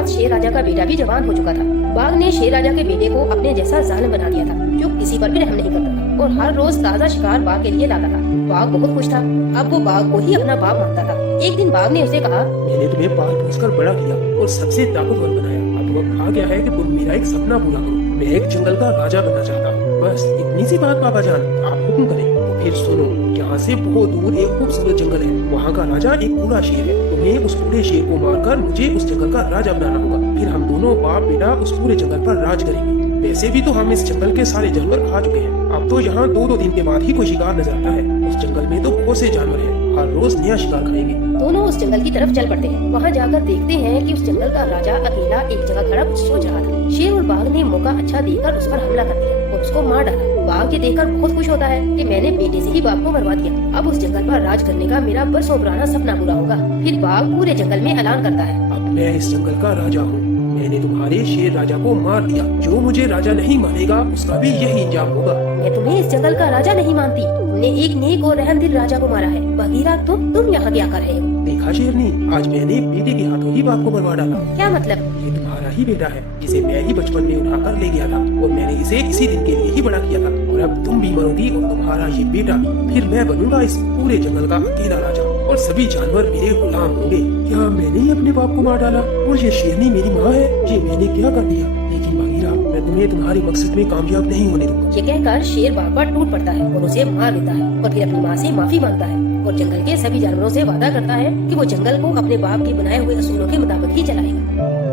बाद शेर राजा का बेटा भी जवान हो चुका था। बाघ ने शेर राजा के बेटे को अपने जैसा जालिम बना दिया था, जो किसी पर भी रहम नहीं करता था और हर रोज ताज़ा शिकार बाघ के लिए लाता था। बाघ बहुत खुश था, अब वो बाघ को ही अपना बाप मानता था। एक दिन बाघ ने उसे कहा, मैंने तुम्हें पाल पोस कर बड़ा किया और सबसे ताकतवर बनाया। अब वक्त आ गया है कि तुम मेरा एक सपना पूरा करो। मैं एक जंगल का राजा बनना चाहता हूँ। बस इतनी सी बात पापा जान, आप हुक्म करें। तो फिर सुनो, यहाँ से बहुत दूर एक खूबसूरत जंगल है। वहाँ का राजा एक बूढ़ा शेर है। तुम्हें उस बूढ़े शेर को मारकर मुझे उस जंगल का राजा बनाना होगा। फिर हम दोनों बाप बेटा उस पूरे जंगल पर राज करेंगे। वैसे भी तो हम इस जंगल के सारे जानवर खा चुके हैं। अब तो यहाँ दो दिन के बाद ही कोई शिकार नजर आता है। उस जंगल में तो बहुत से जानवर हैं, हर रोज नया शिकार खाएंगे। दोनों उस जंगल की तरफ चल पड़ते हैं। वहाँ जाकर देखते हैं कि उस जंगल का राजा अकेला एक जगह खड़ा कुछ सोच रहा था। शेर और बाघ ने मौका अच्छा देकर उस पर हमला कर दिया और उसको मार डाला। बाघ ये देखकर बहुत खुश होता है कि मैंने बेटे से ही बाघ को मरवा दिया। अब उस जंगल पर राज करने का मेरा बरसों पुराना सपना पूरा होगा। फिर बाघ पूरे जंगल में ऐलान करता है, अब मैं इस जंगल का राजा हूँ। मैंने तुम्हारे शेर राजा को मार दिया। जो मुझे राजा नहीं मानेगा उसका भी यही इंजाम होगा। मैं तुम्हें इस जंगल का राजा नहीं मानती। तुमने एक नेक और रहमदिल राजा को मारा है। बगीरा तुम यहाँ क्या कर रहे हो? देखा शेरनी, आज मैंने बेटे के हाथों ही बाप को मरवा डाला। क्या मतलब? ये तुम्हारा ही बेटा है, जिसे मैं ही बचपन में उठाकर ले गया था और मैंने इसे इसी दिन के लिए ही बड़ा किया था। और अब तुम भी मरोगी और तुम्हारा ये बेटा भी। फिर मैं बनूंगा इस पूरे जंगल का अकेला राजा और सभी जानवर मेरे गुलाम होंगे। क्या मैंने ही अपने बाप को मार डाला? और ये शेरनी मेरी माँ है? ये मैंने क्या कर दिया? लेकिन बगीरा, मैं तुम्हें तुम्हारे मकसद में कामयाब नहीं होने दूंगा। ये कहकर शेर बाघ पर टूट पड़ता है और उसे मार देता है और फिर अपनी माँ से माफी मांगता है और जंगल के सभी जानवरों से वादा करता है कि वो जंगल को अपने बाप के बनाए हुए असूलों के मुताबिक ही चलाएगा।